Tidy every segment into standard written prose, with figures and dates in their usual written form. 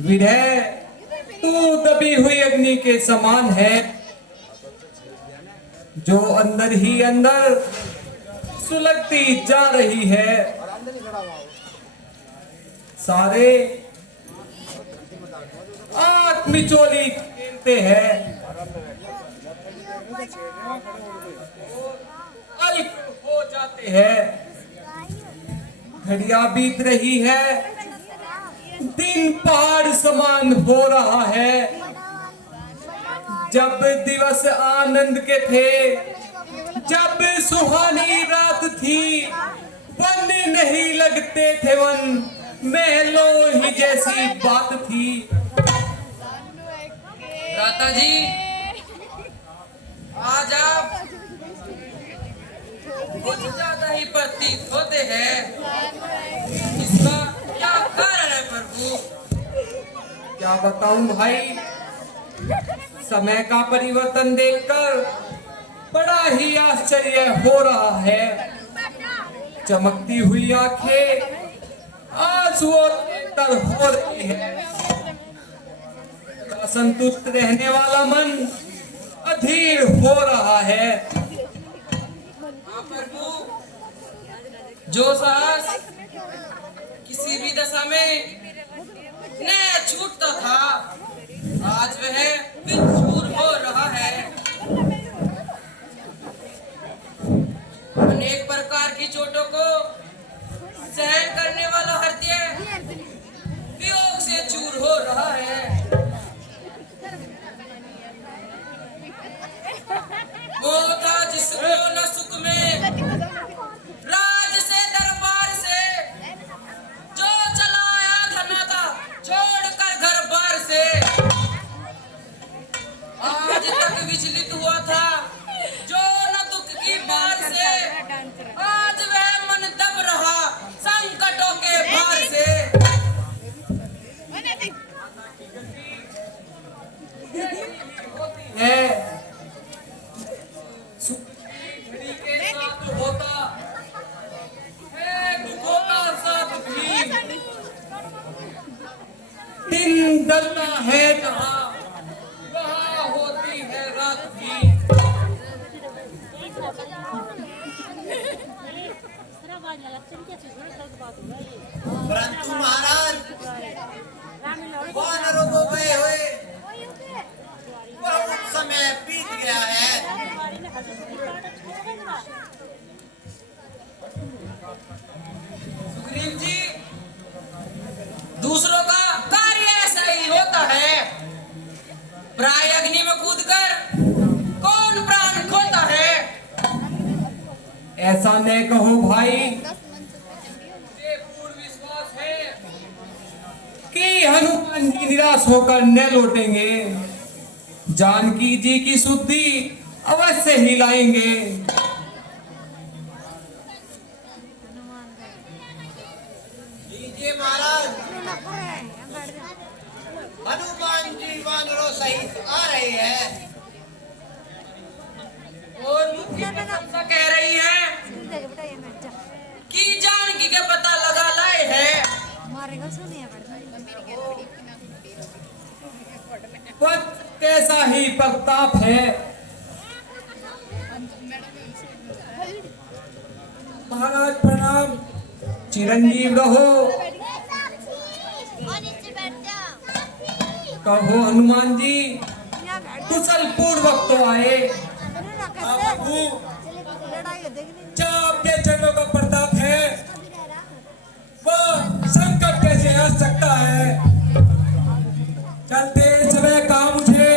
विरह तू दबी हुई अग्नि के समान है, जो अंदर ही अंदर सुलगती जा रही है। सारे आंख मिचोली खेलते हैं, अल्प हो जाते हैं। घड़ियां बीत रही है, दिन पहाड़ समान हो रहा है। जब दिवस आनंद के थे, जब सुहानी रात थी, वन नहीं लगते थे वन, महलों ही जैसी बात थी। दाता जी, आज आप कुछ ज्यादा ही प्रतीत होते हैं। इसका क्या कारण है प्रभु? क्या बताऊं भाई, समय का परिवर्तन देखकर बड़ा ही आश्चर्य हो रहा है। चमकती हुई आंखें आंसुओं से तर हो रही है। असंतुष्ट रहने वाला मन अधीर हो रहा है। हाँ प्रभु, जो साहस किसी भी दशा में न छूटता था, आज वह विचूर हो रहा है। अनेक प्रकार की चोटों को सहन करने वाला हृदय वियोग से चूर हो रहा है। वो था जिसको न सुख में राज से दरबार से, जो चला आया धना था छोड़कर घर बार से। आज तक विचलित हुआ था जो न दुख की बार से, आज वह मन दब रहा संकटों के भार से। है घड़ी के साथ होता है दुखों का साथ भी। दिन ढलता है जहाँ, वहाँ होती है रात भी। परंतु महाराज वानरों को गए हुए बहुत समय बीत गया है। सुग्रीव जी, दूसरों का कार्य ऐसा ही होता है। प्राय अग्नि में कूदकर कौन प्राण खोता है। ऐसा न कहो भाई, मुझे पूर्ण विश्वास है कि हनुमान जी निराश होकर न लौटेंगे। जानकी जी की शुद्धि अवश्य ही लाएंगे। लीजिए महाराज, हनुमान जी वानरों सहित आ रहे हैं। और मुख्य प्रशंसा कह रही है कि जानकी के पता लगा लाए हैं। बस कैसा ही प्रताप है। महाराज प्रणाम। चिरंजीव रहो। कहो हनुमान जी, कुशल पूर्वक तो आए। जहाँ आपके चरणों का प्रताप है, वह संकट कैसे हट सकता है। चलते समय कहा मुझे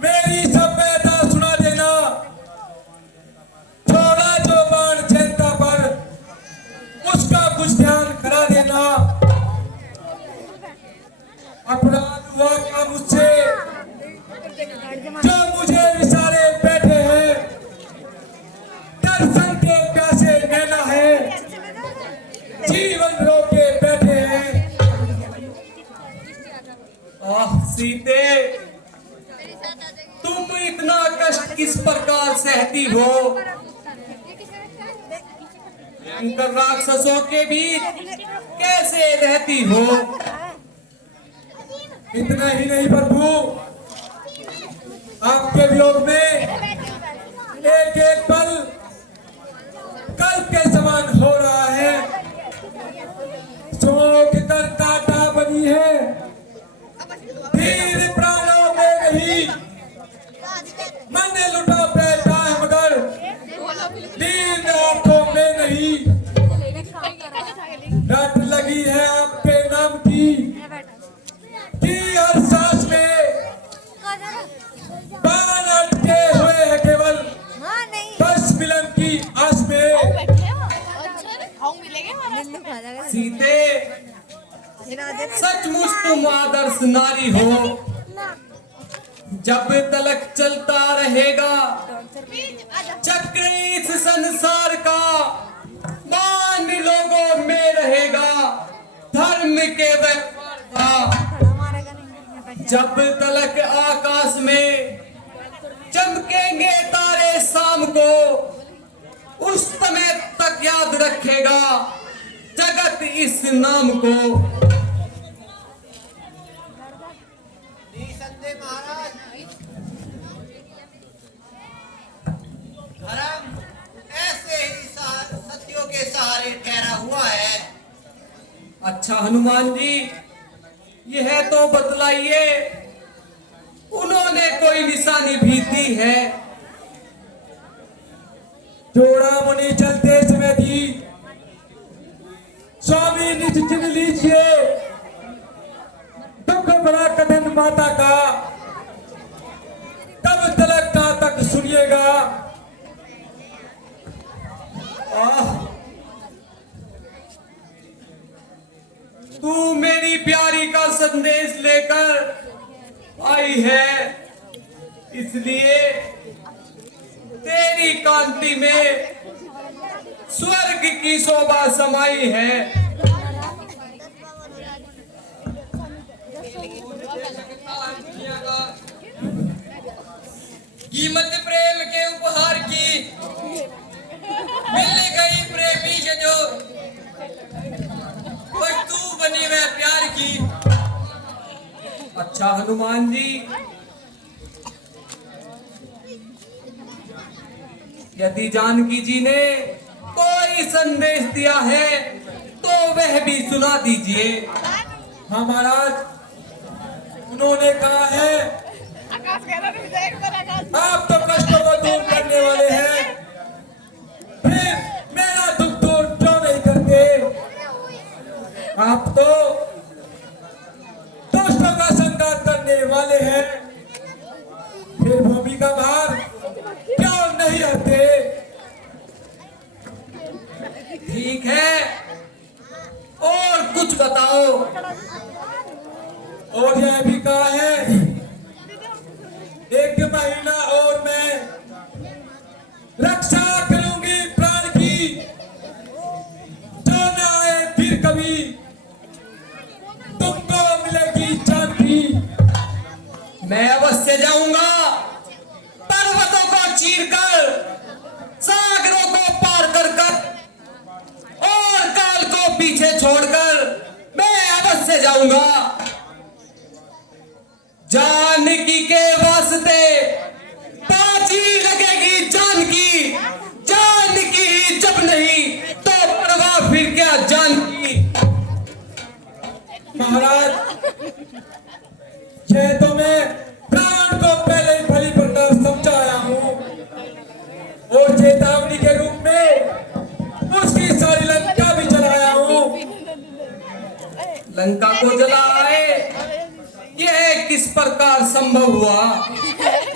मेरी सब व्यथा सुना देना। छोड़ा जो बाण जनता पर, उसका कुछ ध्यान करा देना। अपराध हुआ क्या मुझसे, जो मुझे विचारे बैठे हैं। दर्शन के प्यासे नैना है, जीवन रोके बैठे हैं। आह सीते, तुम इतना कष्ट किस प्रकार सहती हो। भयंकर राक्षसों के बीच कैसे रहती हो। इतना ही नहीं प्रभु, आपके वियोग में एक एक पल कल के समान हो रहा है। शोक कर काटा बनी है, धीर प्राणों में नहीं, मन लुटा बैठा है मगर नींद आंखों में नहीं। रट लगी है आपके नाम की हर सांस में बाण अटके हुए है केवल बस मिलन की आस में। सीते, सचमुच तुम आदर्श नारी हो। जब तलक चलता रहेगा चक्र इस संसार का, मान लोगों में रहेगा धर्म के व्यापार का। जब तलक आकाश में चमकेंगे तारे शाम को, उस समय तक याद रखेगा जगत इस नाम को। निसंदेह महाराज, धर्म ऐसे ही सत्यों के सहारे ठहरा हुआ है। अच्छा हनुमान जी, यह तो बतलाइए, उन्होंने कोई निशानी भी दी है? जोड़ा मुनि चलते समय दी, स्वामी निज चिन्ह लीजिए, दुख बड़ा कठिन माता का, तब तलक का तक सुनिएगा। आह, तू मेरी प्यारी का संदेश लेकर आई है, इसलिए तेरी कांति में स्वर्ग की शोभा समाई है। कीमत प्रेम के उपहार की मिल गई प्रेमी से जो वस्तु बनी वह प्यार की। अच्छा हनुमान जी, यदि जानकी जी ने कोई संदेश दिया है तो वह भी सुना दीजिए। हाँ महाराज, उन्होंने कहा है आप तो कष्टों को दूर करने वाले हैं, फिर मेरा दुख दूर क्यों नहीं करते? आप तो दुष्टों का संहार करने वाले हैं, फिर भूमि का भार क्यों नहीं हटते? ठीक है, और कुछ बताओ। और यह भी कहा है, एक महीना और मैं रक्षा करूंगी प्राण की, जो न आए फिर कभी तुमको मिलेगी जान की। मैं अवश्य जाऊंगा, पर्वतों को चीरकर, सागरों को पार कर और काल को पीछे छोड़कर मैं अवश्य जाऊंगा। जानकी के वास्ते बाजी लगेगी जानकी, जानकी जब नहीं तो परवाह फिर क्या जानकी। महाराज, यह तो मैं प्राण को पहले ही भली प्रकार समझाया हूँ, और चेतावनी के रूप में उसकी सारी लंका भी जलाया हूँ। लंका को जलाए, यह किस प्रकार संभव हुआ?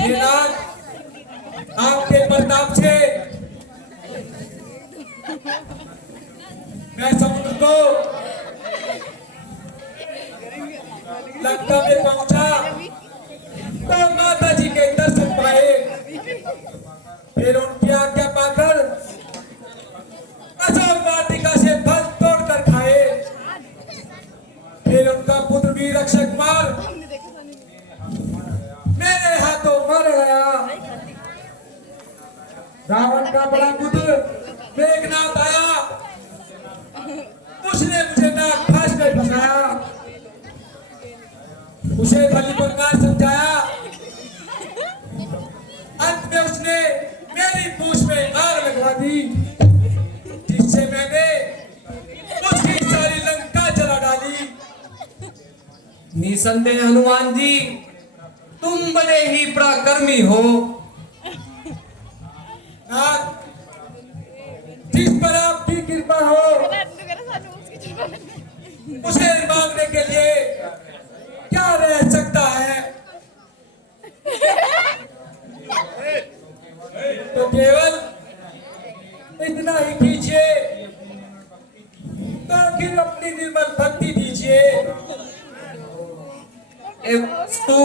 ये रात आपके प्रताप से मैं समुद्र को लंका में पहुंचा तो माता जी के दर्शन पाए, फिर उनकी आज्ञा पाकर अशोक वाटिका से फल तोड़कर खाए, फिर उनका पुत्र भी रक्षक मार मेरे हाथों मर गया। रावण का बड़ा पुत्र मेघनाथ आया, उसने मुझे नाग फांस कर फंसाया, उसे भली प्रकार समझाया। अंत में उसने मेरी पूंछ में आग लगवा दी, जिससे मैंने उसकी सारी लंका जला डाली। निसंदेह हनुमान जी, तुम बड़े ही पराक्रमी हो। नाथ, जिस पर आपकी कृपा हो उसे मांगने के लिए क्या रह सकता है। तो केवल इतना ही कीजिए, तो आखिर अपनी निर्मल भक्ति दीजिए। तू